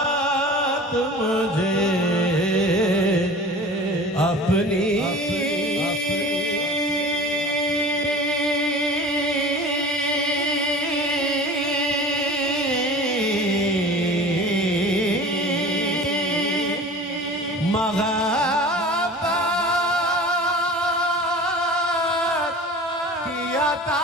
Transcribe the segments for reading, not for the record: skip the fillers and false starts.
खैरात मुझे अपनी मोहब्बत की अता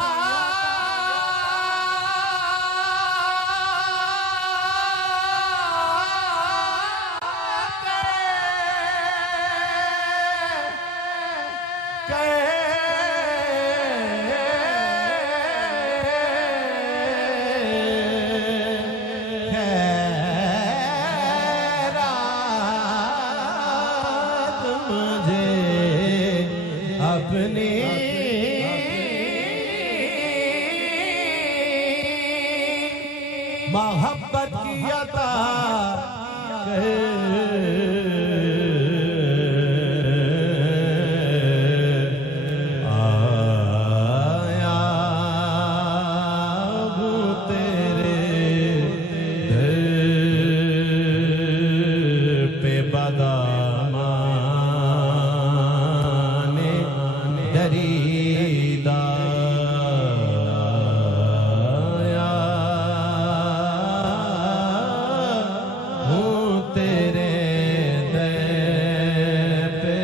खैरात मुझे अपनी मोहब्बत की अता आया हूँ तेरे दर पे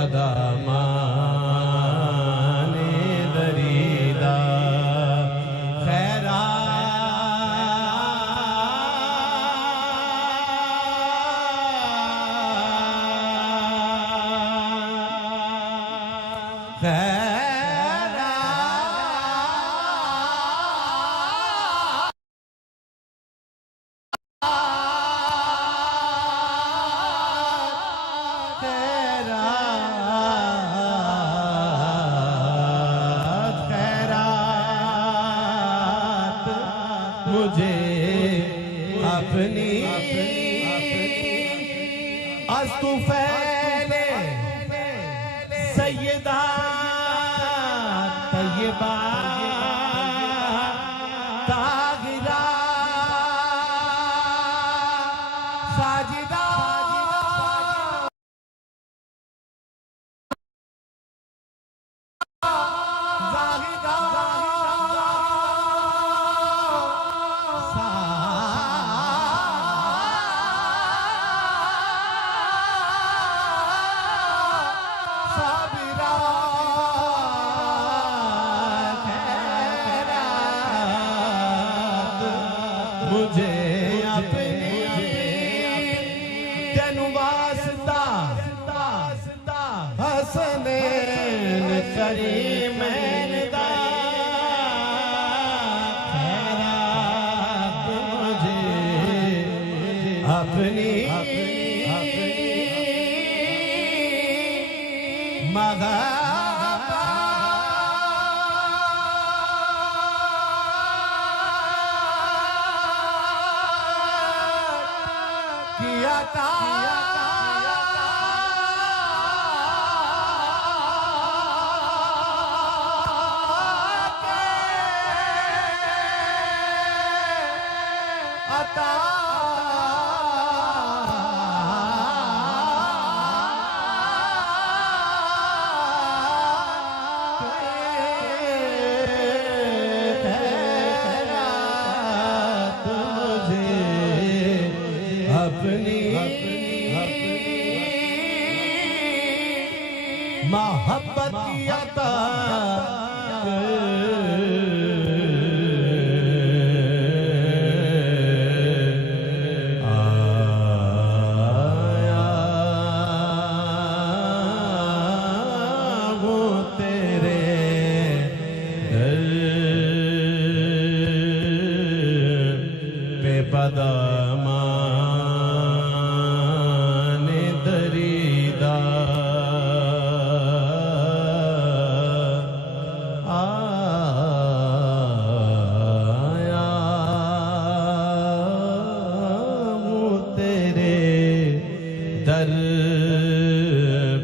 बदामाने दरीदा मुझे अपनी अस्तुफैले सैयदा तैयबा ताहिरा साजिदा जाहिदा मुझे अपनी तेनु वास्ता हसनैन करीमैन दा खैरात मुझे अपनी किया था अता अपनी मोहब्बत की अता आया वो तेरे दर पे बदामा दर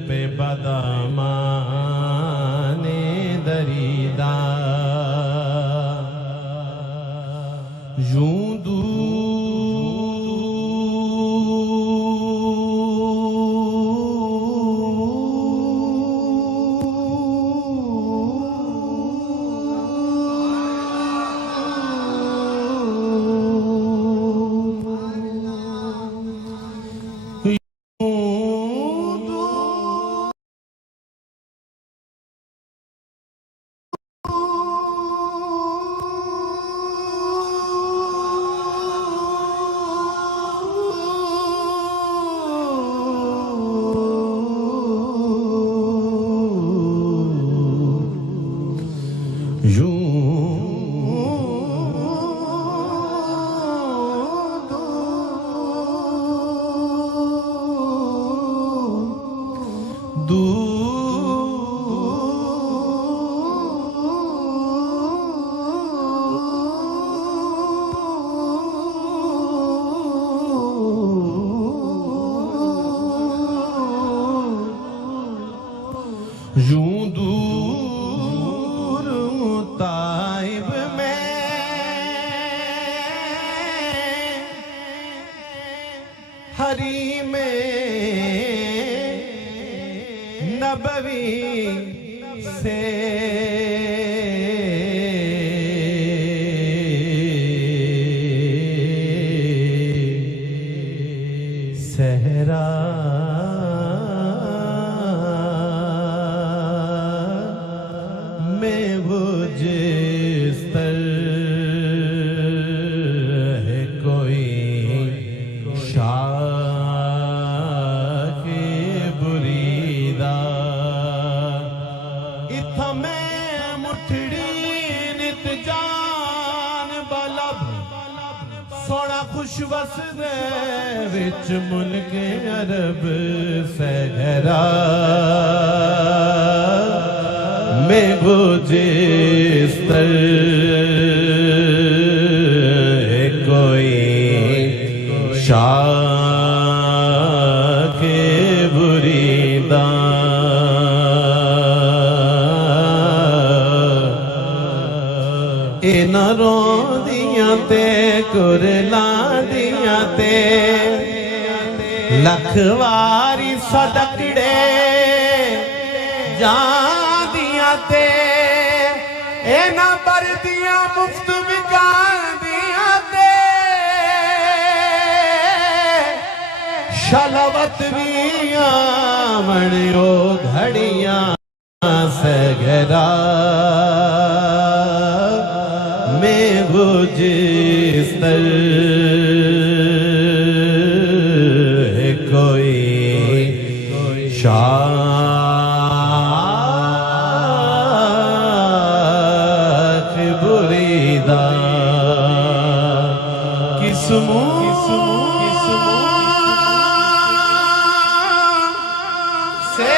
पे बदामाने यूं दूर ताइब में हरी में नबवी से सहरा सोना खुश वसदे विच मुल्के अरब सहरा में गुजिस्तर कोई शाह के बुरीदा इन रोंदियां ते कुरला दियां ते लख वारी सदकड़े जांदियां ते इना बरदियां मुफ्त विकांदियां ते शलवत भी आवन ओ घड़ियां सगरा में गुजिस्तर कोई शाख बुरीदा किस्मों से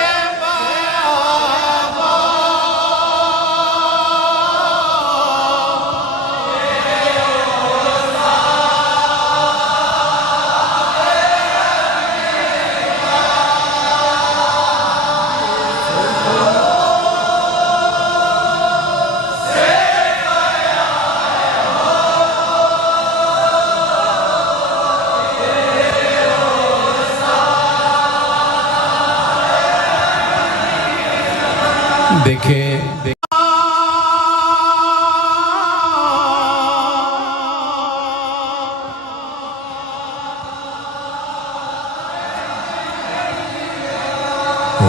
देखे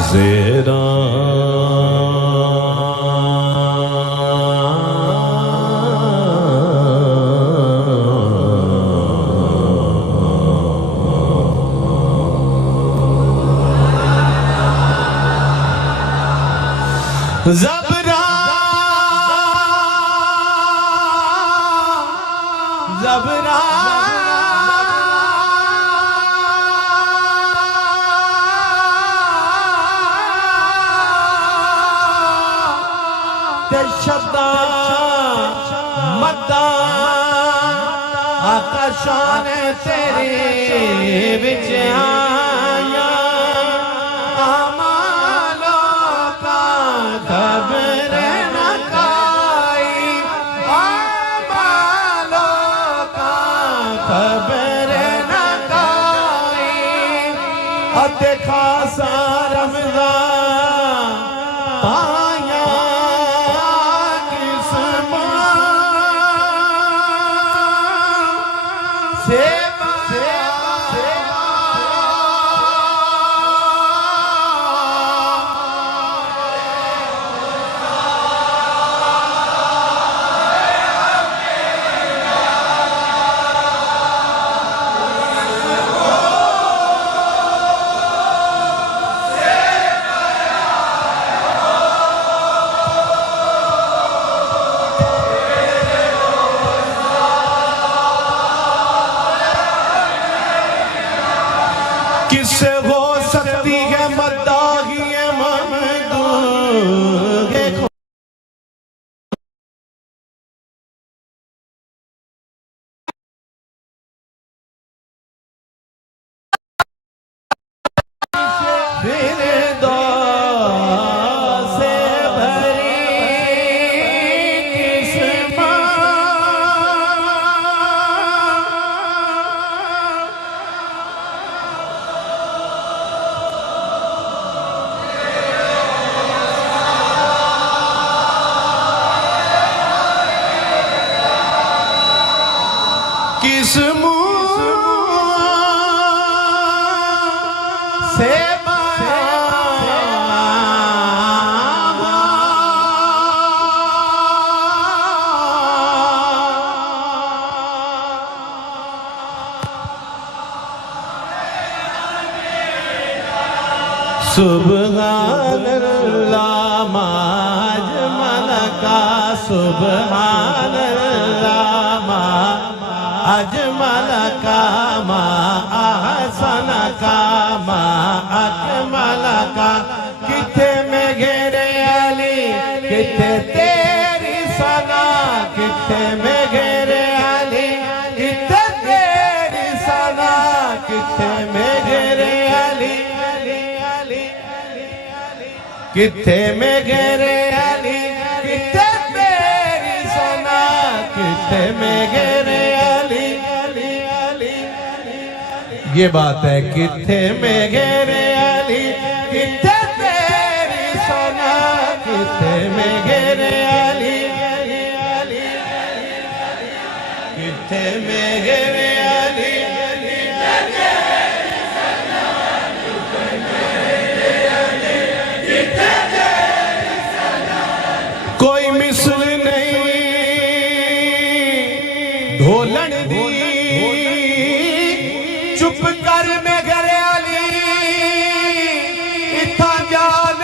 ज़ेरा ज़बरा ज़बरा ते शब्दा मद्दा आकाशान तेरे विच आया खबर न काई आमालों का खबर न काई अते खासा रमज़ान पाया किस्मों से किससे हो सकती है मद्दाही दो से भरी किस्मत किस मुंह से सुब्हानल्लाह माज मलका सुब्हानल्लाह मा अजमल का मा अहसन का मा अकमल का किथे में घेरे अली किथे तेरी सना किथे में घेरे अली किथे तेरी सना किथे में घेरे अली किथे में घेरे अली किथे तेरी सना किथे में घेरे ये बात है किथे में घेरे अली किथे तेरी सना किथे में घेरे अली किथे में घेरे अली कोई मिसल नहीं ढोलन दी चुप कर में घरे अली इथा जान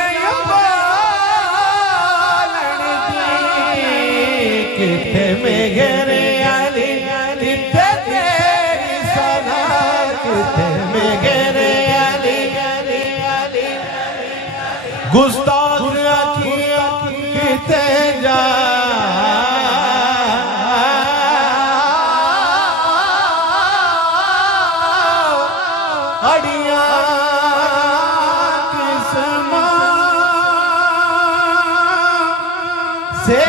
किथे में घरे अली किथे तेरी सना किथे में घरे अली गुस्ताख अखियां किथे जा अड़िया किस्मत से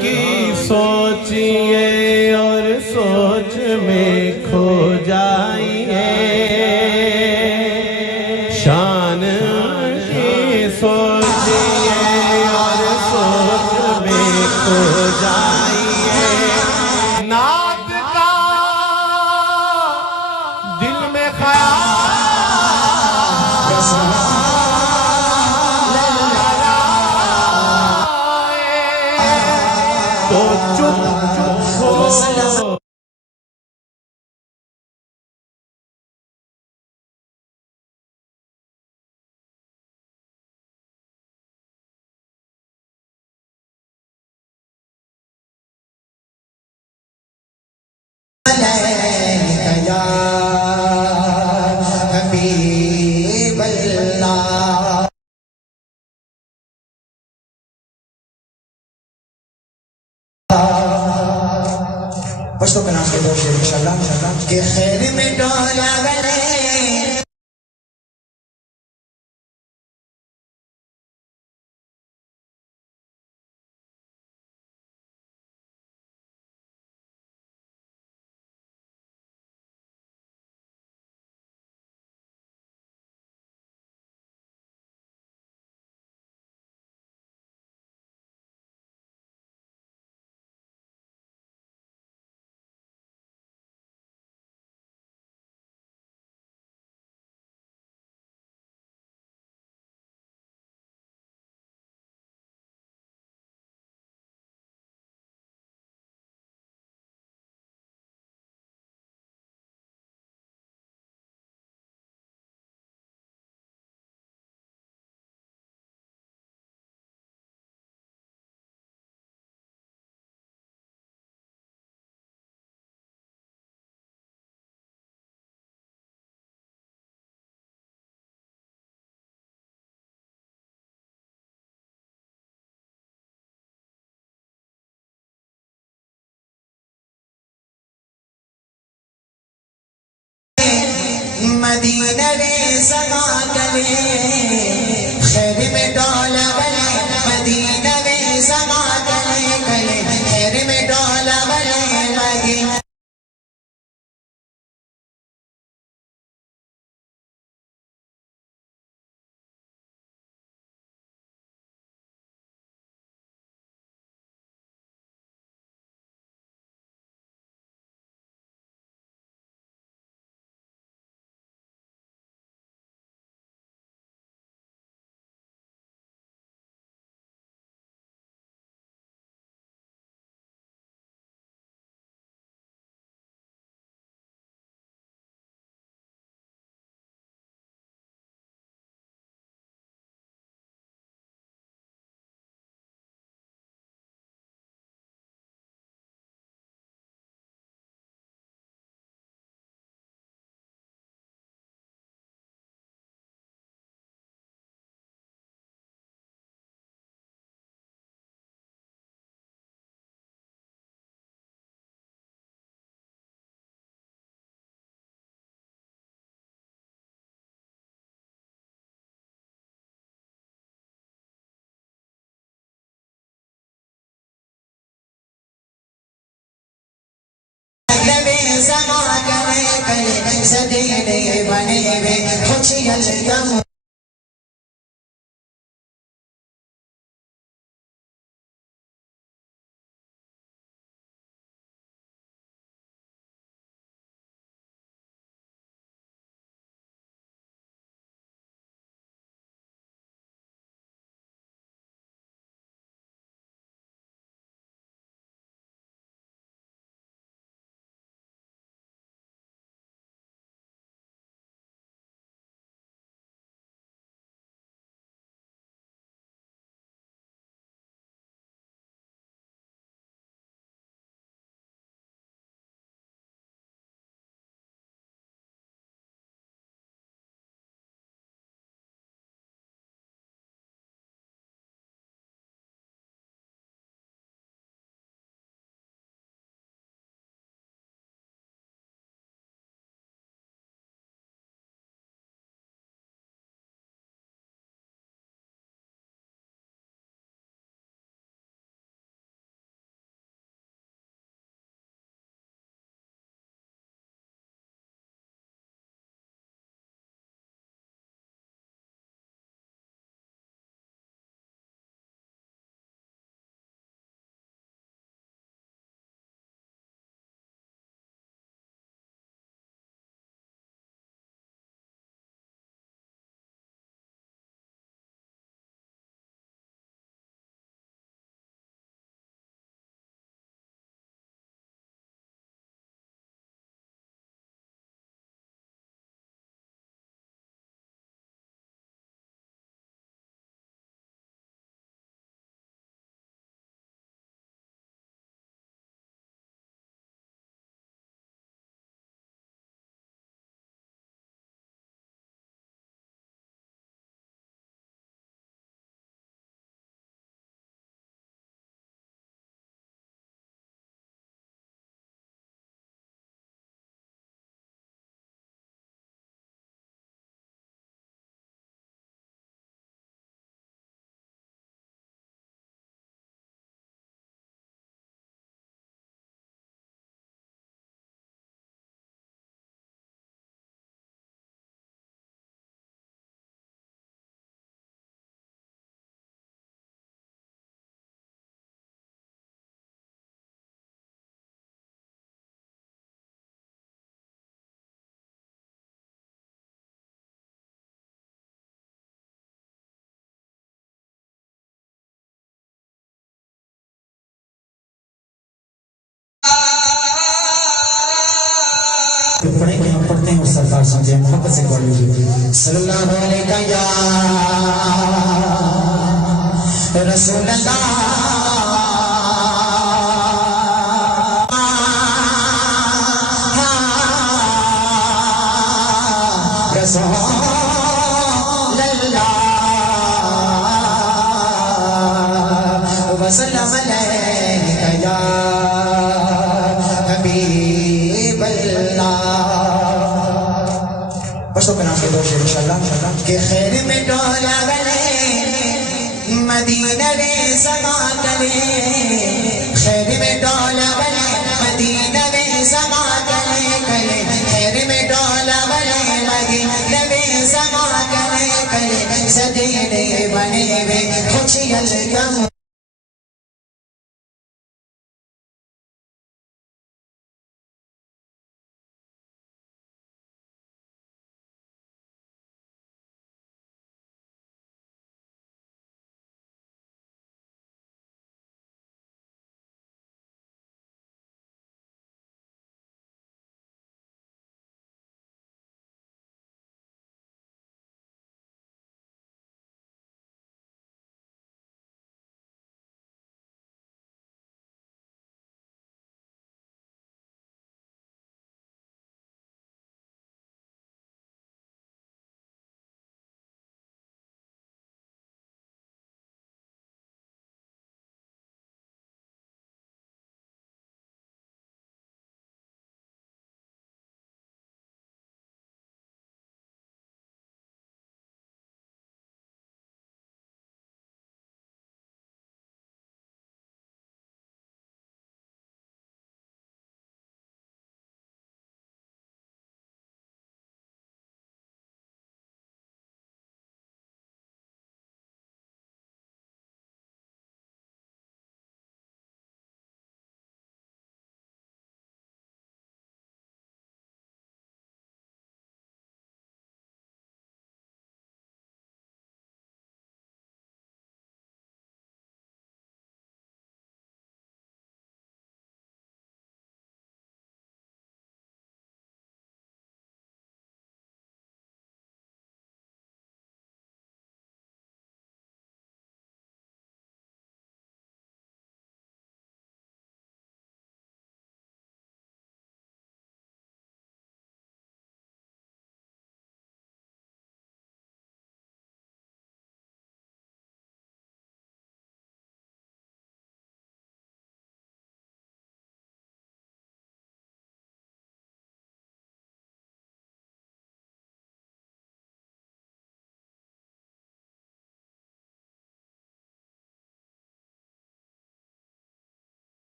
की सोचिए और सोच में खो जाइए शान की सोचिए और सोच में खो जाइए नात का दिल में ख्याल तो चुप हो पश्तो के नाम के दो शेर इंशाल्लाह के खैर में डोला गले मदीने में समा गले खैर में डोला गले मदीने में समा गले गले खैर में डोला गले मदीने समा गले गले सदीने बने वे खुशियां गम पढ़े कि हम पढ़ते हैं और सरकार समझे मोहब्बत से पढ़ लीजिए सल्लल्लाहु अलैहि या रसूल अल्लाह रसूल अल्लाह वसल्लम अलैहि या हबीब अल्लाह वे समा कले खैर में डोला बले मदीना वे समा कले कले खैर में डोला बले मदीना वे समा कले कले सदीने बने वे खुशियां